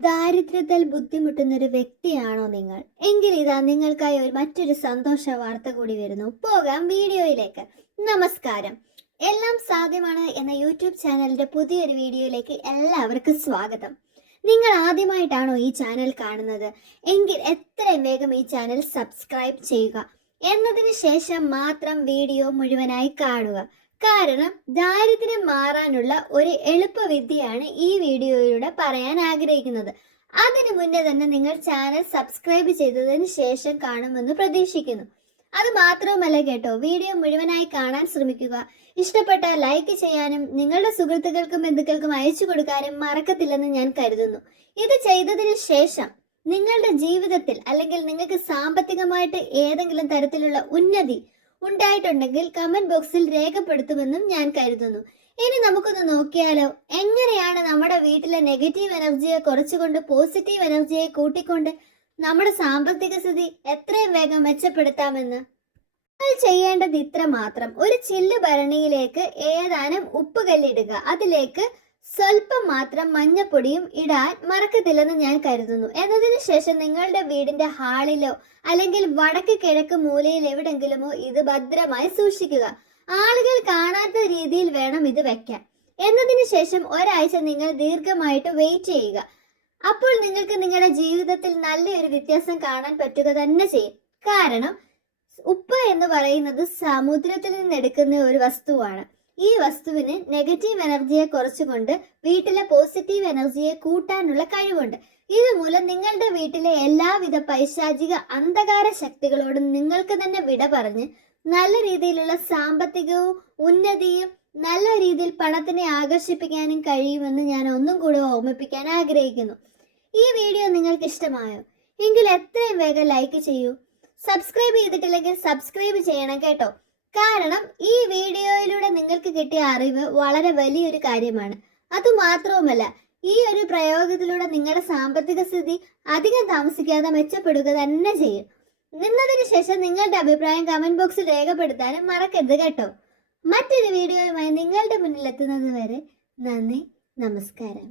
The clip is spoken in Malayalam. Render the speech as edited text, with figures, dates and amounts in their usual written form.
ദാരിദ്ര്യത്തിൽ ബുദ്ധിമുട്ടുന്ന ഒരു വ്യക്തിയാണോ നിങ്ങൾ? എങ്കിൽ ഇതാ നിങ്ങൾക്കായി മറ്റൊരു സന്തോഷ വാർത്ത കൂടി വരുന്നു. പോകാം വീഡിയോയിലേക്ക്. നമസ്കാരം. എല്ലാം സാധ്യമാണ് എന്ന യൂട്യൂബ് ചാനലിന്റെ പുതിയൊരു വീഡിയോയിലേക്ക് എല്ലാവർക്കും സ്വാഗതം. നിങ്ങൾ ആദ്യമായിട്ടാണോ ഈ ചാനൽ കാണുന്നത്? എങ്കിൽ എത്രയും വേഗം ഈ ചാനൽ സബ്സ്ക്രൈബ് ചെയ്യുക. എന്നതിന് ശേഷം മാത്രം വീഡിയോ മുഴുവനായി കാണുക. കാരണം ദാരിദ്ര്യം മാറാനുള്ള ഒരു എളുപ്പവിദ്യയാണ് ഈ വീഡിയോയിലൂടെ പറയാൻ ആഗ്രഹിക്കുന്നത്. അതിനു മുന്നേ തന്നെ നിങ്ങൾ ചാനൽ സബ്സ്ക്രൈബ് ചെയ്തതിന് ശേഷം കാണുമെന്ന് പ്രതീക്ഷിക്കുന്നു. അത് മാത്രവുമല്ല കേട്ടോ, വീഡിയോ മുഴുവനായി കാണാൻ ശ്രമിക്കുക. ഇഷ്ടപ്പെട്ട ലൈക്ക് ചെയ്യാനും നിങ്ങളുടെ സുഹൃത്തുക്കൾക്കും ബന്ധുക്കൾക്കും അയച്ചു കൊടുക്കാനും മറക്കത്തില്ലെന്ന് ഞാൻ കരുതുന്നു. ഇത് ചെയ്തതിന് ശേഷം നിങ്ങളുടെ ജീവിതത്തിൽ അല്ലെങ്കിൽ നിങ്ങൾക്ക് സാമ്പത്തികമായിട്ട് ഏതെങ്കിലും തരത്തിലുള്ള ഉന്നതി ഉണ്ടായിട്ടുണ്ടെങ്കിൽ കമന്റ് ബോക്സിൽ രേഖപ്പെടുത്തുമെന്നും ഞാൻ കരുതുന്നു. ഇനി നമുക്കൊന്ന് നോക്കിയാലോ, എങ്ങനെയാണ് നമ്മുടെ വീട്ടിലെ നെഗറ്റീവ് എനർജിയെ കുറച്ചുകൊണ്ട് പോസിറ്റീവ് എനർജിയെ കൂട്ടിക്കൊണ്ട് നമ്മുടെ സാമ്പത്തിക സ്ഥിതി എത്രയും വേഗം മെച്ചപ്പെടുത്താമെന്ന്. നിങ്ങൾ ചെയ്യേണ്ടത് ഇത്ര മാത്രം: ഒരു ചില്ല് ഭരണിയിലേക്ക് ഏതാനും ഉപ്പുകല്ലിടുക. അതിലേക്ക് സ്വല്പം മാത്രം മഞ്ഞപ്പൊടിയും ഇടാൻ മറക്കത്തില്ലെന്ന് ഞാൻ കരുതുന്നു. എന്നതിന് ശേഷം നിങ്ങളുടെ വീടിന്റെ ഹാളിലോ അല്ലെങ്കിൽ വടക്ക് കിഴക്ക് മൂലയിൽ എവിടെങ്കിലുമോ ഇത് ഭദ്രമായി സൂക്ഷിക്കുക. ആളുകൾ കാണാത്ത രീതിയിൽ വേണം ഇത് വെക്കാൻ. എന്നതിന് ശേഷം ഒരാഴ്ച നിങ്ങൾ ദീർഘമായിട്ട് വെയിറ്റ് ചെയ്യുക. അപ്പോൾ നിങ്ങൾക്ക് നിങ്ങളുടെ ജീവിതത്തിൽ നല്ലൊരു വ്യത്യാസം കാണാൻ പറ്റുക തന്നെ ചെയ്യും. കാരണം ഉപ്പ് എന്ന് പറയുന്നത് സമുദ്രത്തിൽ നിന്ന് എടുക്കുന്ന ഒരു വസ്തുവാണ്. ഈ വസ്തുവിന് നെഗറ്റീവ് എനർജിയെ കുറച്ചുകൊണ്ട് വീട്ടിലെ പോസിറ്റീവ് എനർജിയെ കൂട്ടാനുള്ള കഴിവുണ്ട്. ഇതുമൂലം നിങ്ങളുടെ വീട്ടിലെ എല്ലാവിധ പൈശാചിക അന്ധകാര ശക്തികളോടും നിങ്ങൾക്ക് തന്നെ വിട പറഞ്ഞ് നല്ല രീതിയിലുള്ള സാമ്പത്തികവും ഉന്നതിയും നല്ല രീതിയിൽ പണത്തിനെ ആകർഷിപ്പിക്കാനും കഴിയുമെന്ന് ഞാൻ ഒന്നും കൂടെ ഓർമ്മിപ്പിക്കാൻ ആഗ്രഹിക്കുന്നു. ഈ വീഡിയോ നിങ്ങൾക്ക് ഇഷ്ടമായോ? എങ്കിൽ എത്രയും വേഗം ലൈക്ക് ചെയ്യൂ. സബ്സ്ക്രൈബ് ചെയ്തിട്ടില്ലെങ്കിൽ സബ്സ്ക്രൈബ് ചെയ്യണം കേട്ടോ. കാരണം ഈ വീഡിയോയിലൂടെ നിങ്ങൾക്ക് കിട്ടിയ അറിവ് വളരെ വലിയൊരു കാര്യമാണ്. അതുമാത്രവുമല്ല, ഈ ഒരു പ്രയോഗത്തിലൂടെ നിങ്ങളുടെ സാമ്പത്തിക സ്ഥിതി അധികം താമസിക്കാതെ മെച്ചപ്പെടുക തന്നെ ചെയ്യും. നിന്നതിന് ശേഷം നിങ്ങളുടെ അഭിപ്രായം കമന്റ് ബോക്സിൽ രേഖപ്പെടുത്താനും മറക്കരുത് കേട്ടോ. മറ്റൊരു വീഡിയോയുമായി നിങ്ങളുടെ മുന്നിൽ എത്തുന്നത് വരെ നന്ദി, നമസ്കാരം.